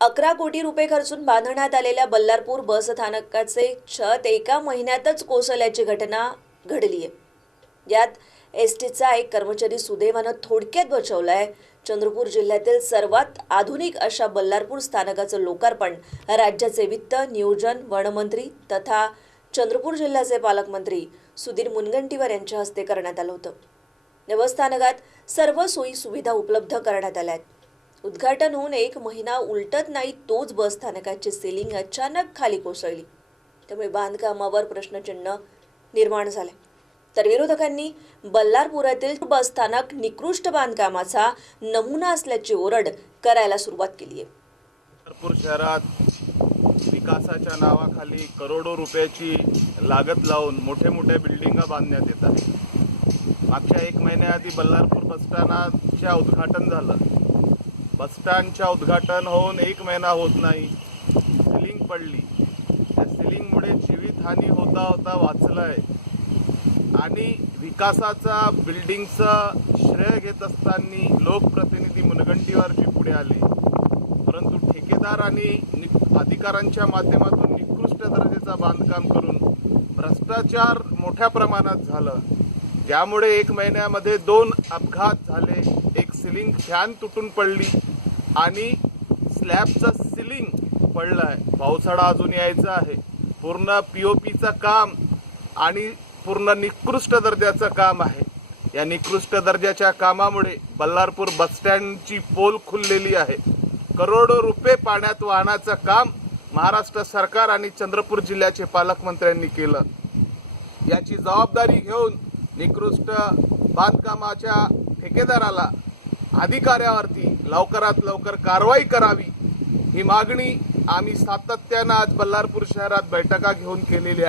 अकरा कोटी रुपये खर्चून बांधण्यात आलेल्या बल्लारपूर बस स्थानकाचे छत एका महिन्यातच कोसळल्याची घटना घडली आहे यात एस टीचा एक कर्मचारी सुदैवानं थोडक्यात बचावलाय. चंद्रपूर जिल्ह्यातील सर्वात आधुनिक अशा बल्लारपूर स्थानकाचं लोकार्पण राज्याचे वित्त नियोजन वनमंत्री तथा चंद्रपूर जिल्ह्याचे पालकमंत्री सुधीर मुनगंटीवार यांच्या हस्ते करण्यात आलं होतं. देवस्थानकात सर्व सोयी सुविधा उपलब्ध करण्यात आल्या आहेत. उद्घाटन होऊन एक महिना उलटत नाही तोच बस स्थानकाची सिलिंग अचानक खाली कोसळली. त्यामुळे बांधकामावर प्रश्नचिन्ह निर्माण झाले. तर विरोधकांनी बल्लारपुरातील बसस्थानक निकृष्ट बांधकामाचा नमुना असल्याची ओरड करायला सुरुवात केली आहे. नागपूर शहरात विकासाच्या नावाखाली करोडो रुपयाची लागत लावून मोठे मोठ्या बिल्डिंगा बांधण्यात येत आहे मागच्या एक महिन्याआधी बल्लारपूर बसस्थानकच्या उद्घाटन झालं. बसस्टँडच्या उद्घाटन होऊन एक महिना होत नाही. सिलिंग पडली. त्या सिलिंगमुळे जीवितहानी होता होता वाचलंय. आणि विकासाचा बिल्डिंगचं श्रेय घेत असताना लोकप्रतिनिधी मुनगंटीवारजी पुढे आले. परंतु ठेकेदार आणि अधिकाऱ्यांच्या माध्यमातून निकृष्ट दर्जाचा बांधकाम करून भ्रष्टाचार मोठ्या प्रमाणात झालं. ज्यामुळे एक महिन्यामध्ये दोन अपघात झाले. सिलिंग फॅन तुटून पडली आणि स्लॅबचं सिलिंग पडलं आहे पावसाळा अजून यायचा आहे. पूर्ण पी ओ पीचं काम आणि पूर्ण निकृष्ट दर्जाचं काम आहे. या निकृष्ट दर्जाच्या कामामुळे बल्लारपूर बसस्टँडची पोल खुललेली आहे. करोडो रुपये पाण्यात वाहण्याचं काम महाराष्ट्र सरकार आणि चंद्रपूर जिल्ह्याचे पालकमंत्र्यांनी केलं. याची जबाबदारी घेऊन निकृष्ट बांधकामाच्या ठेकेदाराला अधिकाऱ्यावरती लवकरात लवकर कारवाई करावी ही मागणी आम्ही सातत्यानं आज बल्लारपूर शहरात बैठका घेऊन केलेली आहे.